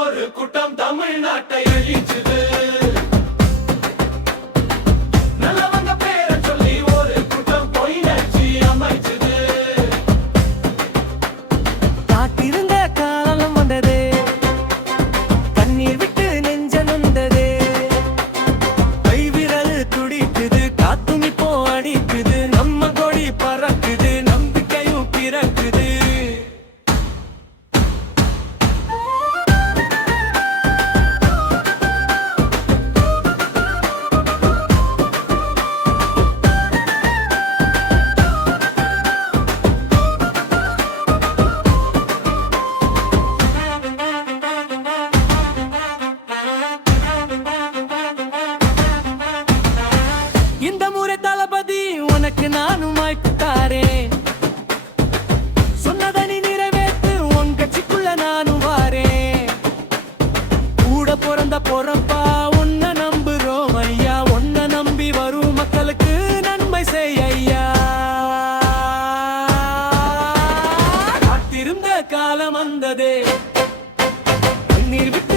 ஒரு கூட்டம் தமிழ்நாட்டை அழிச்சுது. நல்லவங்க பேரை சொல்லி ஒரு கூட்டம் பொய் நச்சு அமைச்சுது. காத்திருந்த காலம் வந்தது, கண்ணீர் விட்டு நெஞ்ச நொந்தது, கைவிரல் துடிக்குது, காத்தும் இப்போ அடிக்குது, நம்ம கொடி பறக்குது, நம்பிக்கையும் பிறக்குது. இந்த முறை தளபதி உனக்கு நானும் வாய்ப்பு தாரேன், சொன்னதை நீ நிறைவேற்று, உன் கட்சிக்குள்ள நானும் வாரேன். கூட பிறந்த பொறப்பா உன்னை நம்புறோம் ஐயா, உன்னை நம்பி வரும் மக்களுக்கு நன்மை செய் ஐயா. காத்திருந்த காலம் வந்ததே, கண்ணீர் விட்டு